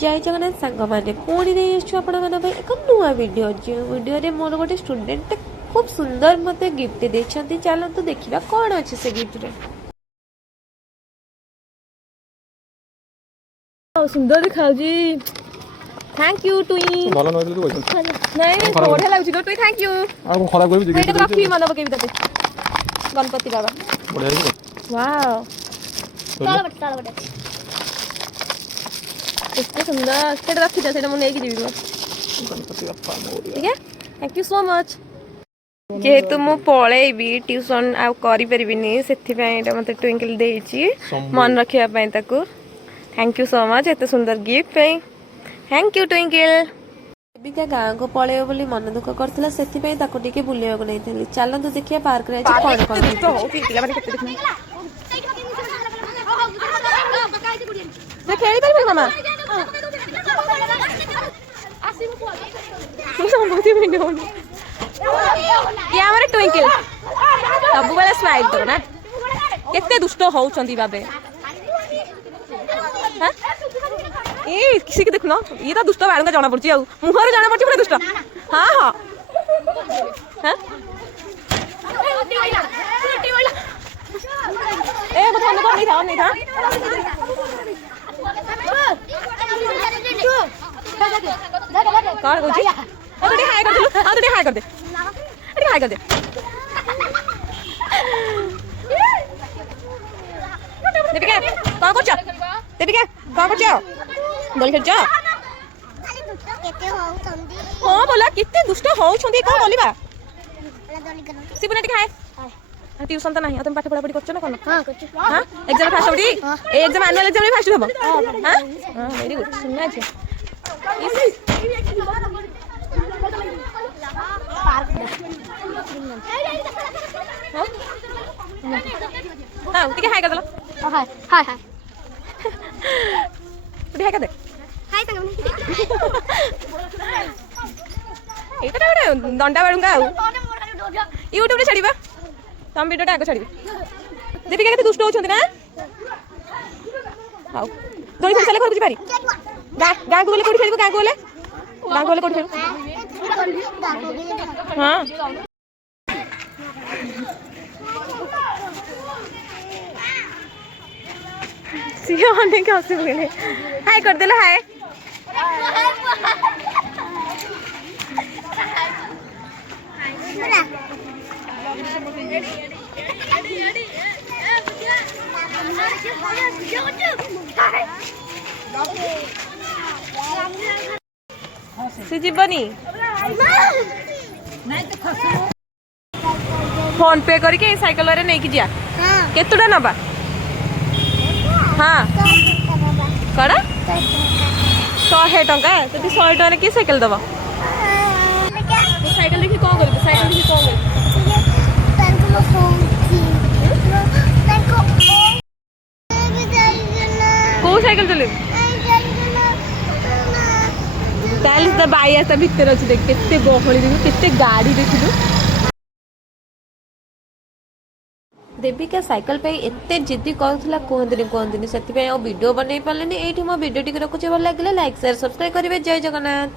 जय जगन्नाथ सांग मैंने पुणी नहीं आपण एक नुआ वीडियो जो वीडियो मोर गोटे स्टूडेंट खूब सुंदर मत गिफ्ट देते चलतु देखा कौन अच्छे से गिफ्ट रे सुंदर देखा थैंक यू टुई ଭଲ ନହେଲେ ତୁ କହିଛୁ नहीं बढ़िया लागुची तो टुई थैंक यू ଆଉ କଣ ଖରାପ କହିବି ଏଇଟା ରଖି ମନେ ପକେଇବି ତତେ ଗଣପତି ବାବା ବଢିଆ ହେଇଛି वाओ ताला बटे एते सुंदर सेटा रखी दे सेटा मु नेकी जीवी mo गणपति बाप्पा मोरिया ठीक है थैंक यू सो मच जेहेतु मु पळेबी ट्यूशन आ करि परिबिनी सेथि पय एटा मते ट्विंकल देइची मन रखिया पय ताकू थैंक यू सो मच एते सुंदर गिफ्ट पे थैंक यू ट्विंकल एबिका गाँ को पळेबो बोली मन दुख करथिला सेथि पय ताको टिके बुलिया को नै थली चलतु देखिया पार्क रे आज कोन कोन तो होती पिला माने केते देखनी से खेली परिबे मामा बहुत वीडियो क्या हमारे ट्विंकल सब बेले स्माइल तो ना केते दुष्ट होउछंती बाबे हां ए किसी के देखनो ये तो दुष्ट बाळंगा जाना पड़ची आ मुहर जाना पड़ची पुरा दुष्ट हां हां हां ए बता नहीं था कौन कुछ अरे हाय कर दे अरे हाय कर दे अरे हाय कर दे दीपिका कौन करछ दीपिका कौन करछ बोल खेल जा हां बोला कितने दुष्ट होउछंती कोन बोलिबा सिबुना टिक हाय ट्यूशन तो नहीं तुम पाठ पढ़ा पढ़ी करछ ना कोन हां करछ हां एग्जाम फास्ट होडी ए एग्जाम एनुअल एग्जाम में फास्ट होबो हां हां वेरी गुड सुनना छै हां ठीक है हाय कर दलो हाय हाय हाय तू हाय कर दे हाय संग एटा गोटे दंडा बाळुंगा यूट्यूब रे छाड़ीबा तम वीडियो आगे छाड़ी दीपिका केते दुष्ट होछंती ना हाउ दोली खेल चले घर बुझी पारी गां को गले कोठी खेलबो गां को गले कोठी खेलबो हां सिया होने के हंसी बोले हाय कर देला हाय से जीवनी फोन पे करके साइकिल रे नहीं कि जिया केतुडा नबा हां कड़ा 100 टंका तो 100 टंका की साइकिल दबा साइकिल देखि कोन करबे साइकिल देखि कोन को साइकिल चले तालिस द बाई आसा भीतर अछि देख केते गहली देखि केते गाड़ी देखिलु देविका साइकिल पे एते जिद्दी करथला कहंदिनी सेति पे वीडियो बनै पालेनी एठी मो वीडियो टिक रखुचे भल लागिले लाइक शेयर सब्सक्राइब करिवे जय जगन्नाथ।